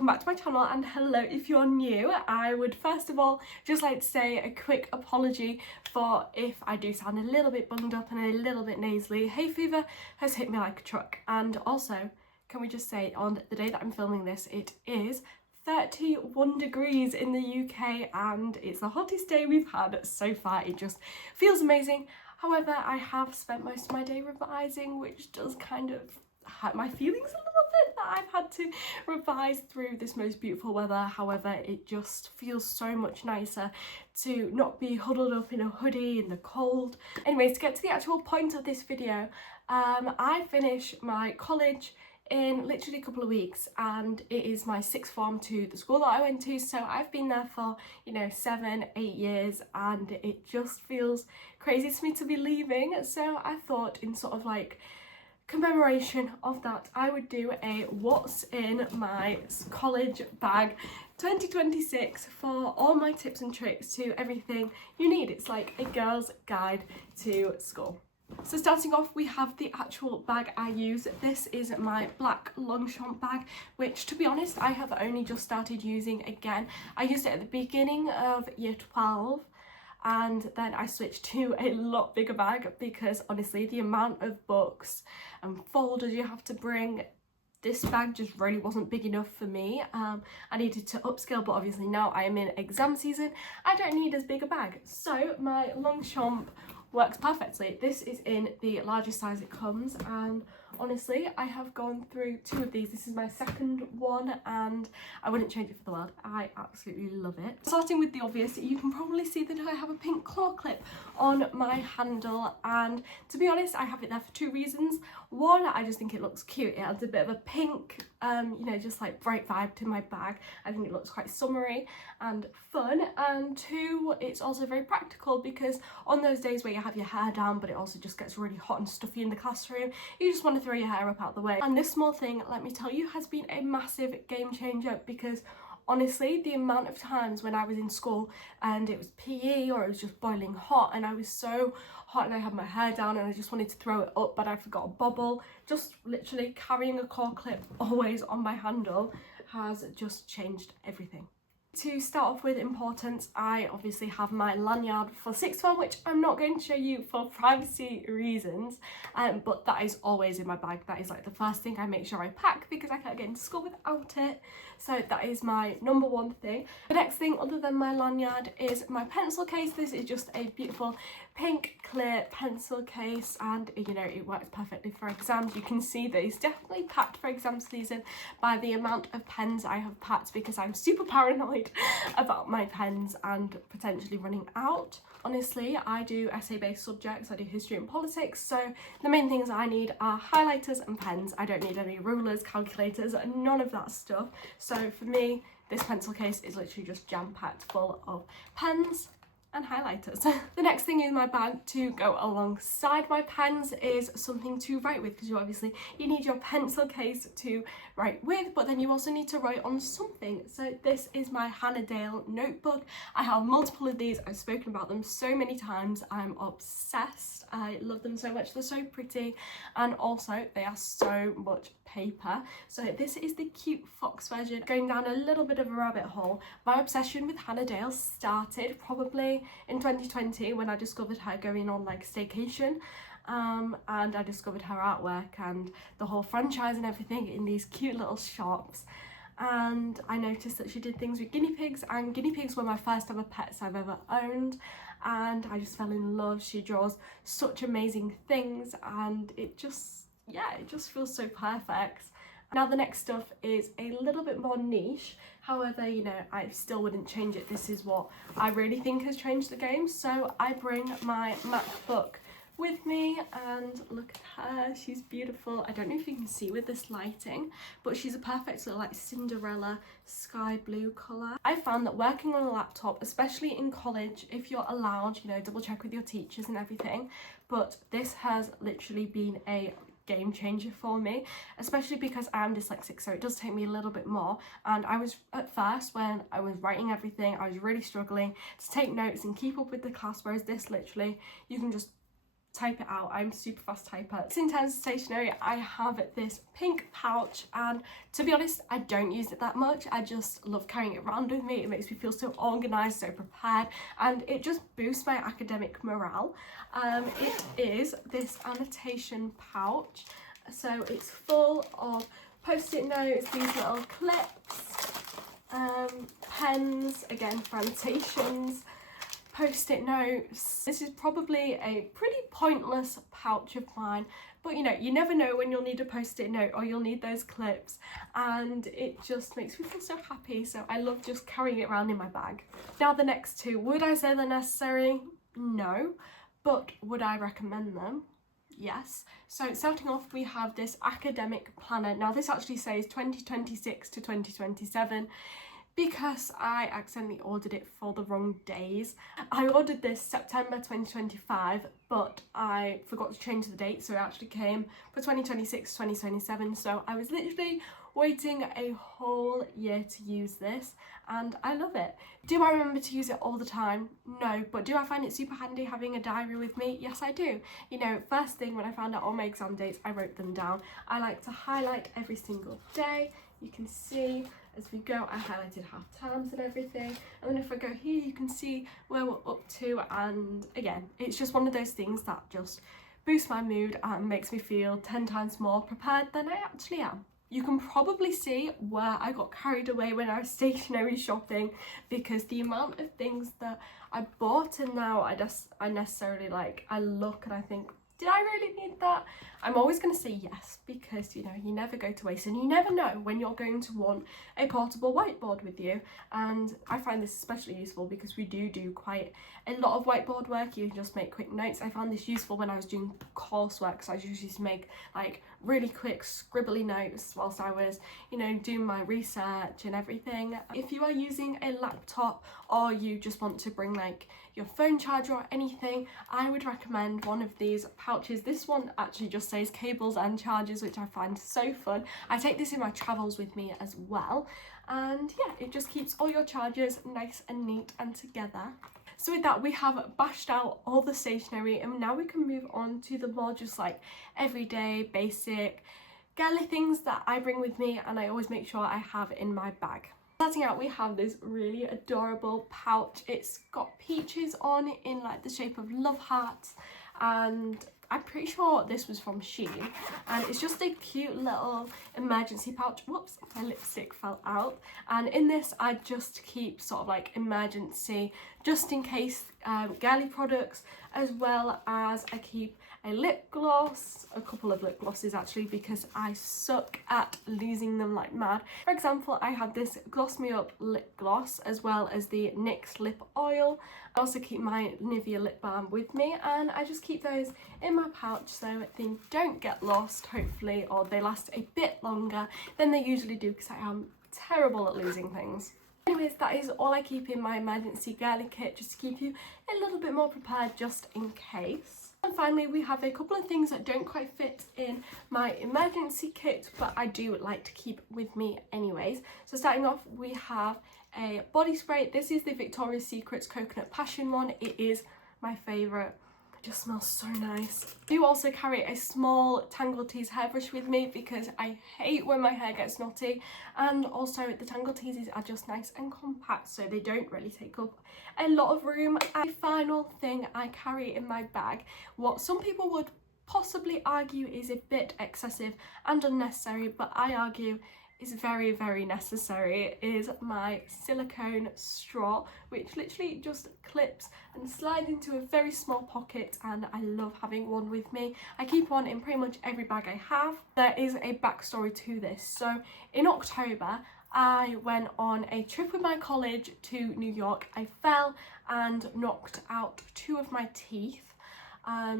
welcome back to my channel, and hello if you're new. I would first of all just like to say a quick apology for if I do sound a little bit bunged up and a little bit nasally. Hay fever has hit me like a truck, and also can we just say on the day that I'm filming this it is 31 degrees in the UK and it's the hottest day we've had so far. It just feels amazing. However, I have spent most of my day revising, which does kind of hurt my feelings a little bit that I've had to revise through this most beautiful weather. However, it just feels so much nicer to not be huddled up in a hoodie in the cold. Anyways, to get to the actual point of this video, I finish my college in literally a couple of weeks, and it is my sixth form to the school that I went to, so I've been there for 7-8 years, and it just feels crazy to me to be leaving. So I thought, in sort of like commemoration of that, I would do a what's in my college bag 2026 for all my tips and tricks to everything you need. It's like a girl's guide to school. So starting off, we have the actual bag I use. This is my black Longchamp bag, which to be honest I have only just started using again. I used it at the beginning of year 12 and then I switched to a lot bigger bag because honestly the amount of books and folders you have to bring, this bag just really wasn't big enough for me. I needed to upscale, but obviously now I am in exam season, I don't need as big a bag. So my Longchamp works perfectly. This is in the largest size it comes, and honestly I have gone through 2 of these. This is my second one and I wouldn't change it for the world. I absolutely love it. Starting with the obvious, you can probably see that I have a pink claw clip on my handle, and to be honest I have it there for 2 reasons. One, I just think it looks cute. It adds a bit of a pink just like bright vibe to my bag. I think it looks quite summery and fun. And 2, it's also very practical because on those days where you have your hair down but it also just gets really hot and stuffy in the classroom, you just want to throw your hair up out the way. And this small thing, let me tell you, has been a massive game changer because honestly the amount of times when I was in school and it was PE or it was just boiling hot and I was so hot and I had my hair down and I just wanted to throw it up but I forgot a bobble, just literally carrying a claw clip always on my handle has just changed everything. To start off with importance, I obviously have my lanyard for sixth form, which I'm not going to show you for privacy reasons, but that is always in my bag. That is like the first thing I make sure I pack because I can't get into school without it. So that is my number one thing. The next thing other than my lanyard is my pencil case. This is just a beautiful pink clear pencil case, and it works perfectly for exams. You can see that it's definitely packed for exam season by the amount of pens I have packed because I'm super paranoid about my pens and potentially running out. Honestly, I do essay-based subjects, I do history and politics, so the main things I need are highlighters and pens. I don't need any rulers, calculators, none of that stuff. So for me, this pencil case is literally just jam-packed full of pens and highlighters. The next thing in my bag to go alongside my pens is something to write with, because you need your pencil case to write with, but then you also need to write on something. So this is my Hannah Dale notebook. I have multiple of these. I've spoken about them so many times. I'm obsessed. I love them so much. They're so pretty, and also they are so much paper. So this is the cute fox version. Going down a little bit of a rabbit hole, my obsession with Hannah Dale started probably in 2020 when I discovered her going on like staycation, and I discovered her artwork and the whole franchise and everything in these cute little shops. And I noticed that she did things with guinea pigs, and guinea pigs were my first ever pets I've ever owned, and I just fell in love. She draws such amazing things and it just feels so perfect. Now the next stuff is a little bit more niche, however I still wouldn't change it. This is what I really think has changed the game. So I bring my MacBook with me, and look at her, she's beautiful. I don't know if you can see with this lighting, but she's a perfect little like Cinderella sky blue colour. I found that working on a laptop, especially in college, if you're allowed, double check with your teachers and everything, but this has literally been a game changer for me, especially because I am dyslexic, so it does take me a little bit more. And I was, at first when I was writing everything, I was really struggling to take notes and keep up with the class, whereas this literally, you can just type it out. I'm super fast typer. In terms of stationery, I have this pink pouch, and to be honest, I don't use it that much. I just love carrying it around with me. It makes me feel so organised, so prepared, and it just boosts my academic morale. It is this annotation pouch, so it's full of post-it notes, these little clips, pens, again for annotations, post-it notes. This is probably a pretty pointless pouch of mine, but you know, you never know when you'll need a post-it note or you'll need those clips, and it just makes me feel so happy, so I love just carrying it around in my bag. Now the next two, would I say they're necessary? No, but would I recommend them? Yes. So starting off, we have this academic planner. Now this actually says 2026 to 2027 because I accidentally ordered it for the wrong days. I ordered this September 2025, but I forgot to change the date, so it actually came for 2026 to 2027. So I was literally waiting a whole year to use this, and I love it. Do I remember to use it all the time? No, but do I find it super handy having a diary with me? Yes, I do. You know, first thing when I found out all my exam dates, I wrote them down. I like to highlight every single day. You can see as we go, I highlighted half terms and everything, and then if I go here, you can see where we're up to, and again, it's just one of those things that just boosts my mood and makes me feel 10 times more prepared than I actually am. You can probably see where I got carried away when I was stationery shopping, because the amount of things that I bought and now I necessarily like, I look and I think, did I really need that? I'm always going to say yes, because you know, you never go to waste, and you never know when you're going to want a portable whiteboard with you. And I find this especially useful because we do quite a lot of whiteboard work. You can just make quick notes. I found this useful when I was doing coursework, so I usually used to make like really quick scribbly notes whilst I was, you know, doing my research and everything. If you are using a laptop or you just want to bring like your phone charger or anything, I would recommend one of these pouches. This one actually just says cables and chargers, which I find so fun. I take this in my travels with me as well, and yeah, it just keeps all your chargers nice and neat and together. So with that, we have bashed out all the stationery, and now we can move on to the more just like everyday basic girly things that I bring with me and I always make sure I have in my bag. Starting out, we have this really adorable pouch. It's got peaches on it in like the shape of love hearts, and I'm pretty sure this was from Shein, and it's just a cute little emergency pouch. Whoops, my lipstick fell out. And in this, I just keep sort of like emergency, just in case girly products, as well as I keep a lip gloss, a couple of lip glosses actually, because I suck at losing them like mad. For example, I have this Gloss Me Up lip gloss, as well as the NYX lip oil. I also keep my Nivea lip balm with me, and I just keep those in my pouch so they don't get lost, hopefully, or they last a bit longer than they usually do, because I am terrible at losing things. Anyways, that is all I keep in my emergency girly kit, just to keep you a little bit more prepared just in case. And finally, we have a couple of things that don't quite fit in my emergency kit, but I do like to keep with me anyways. So starting off, we have a body spray. This is the Victoria's Secret's Coconut Passion one. It is my favourite. It just smells so nice. I do also carry a small Tangle Tease hairbrush with me because I hate when my hair gets knotty, and also the Tangle Teases are just nice and compact, so they don't really take up a lot of room. And the final thing I carry in my bag, what some people would possibly argue is a bit excessive and unnecessary, but I argue is very, very necessary, is my silicone straw, which literally just clips and slides into a very small pocket, and I love having one with me. I keep one in pretty much every bag I have. There is a backstory to this. So in October, I went on a trip with my college to New York. I fell and knocked out 2 of my teeth.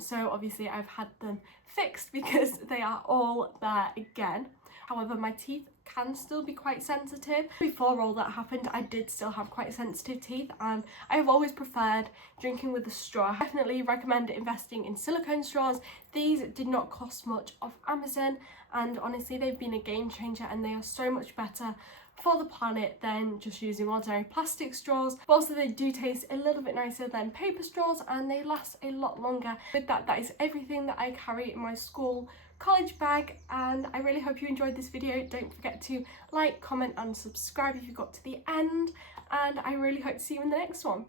So obviously I've had them fixed because they are all there again. However, my teeth can still be quite sensitive. Before all that happened, I did still have quite sensitive teeth, and I have always preferred drinking with a straw. I definitely recommend investing in silicone straws. These did not cost much off Amazon, and honestly they've been a game changer, and they are so much better for the planet than just using ordinary plastic straws, but also they do taste a little bit nicer than paper straws and they last a lot longer. With that, that is everything that I carry in my school college bag, and I really hope you enjoyed this video. Don't forget to like, comment and subscribe if you got to the end, and I really hope to see you in the next one.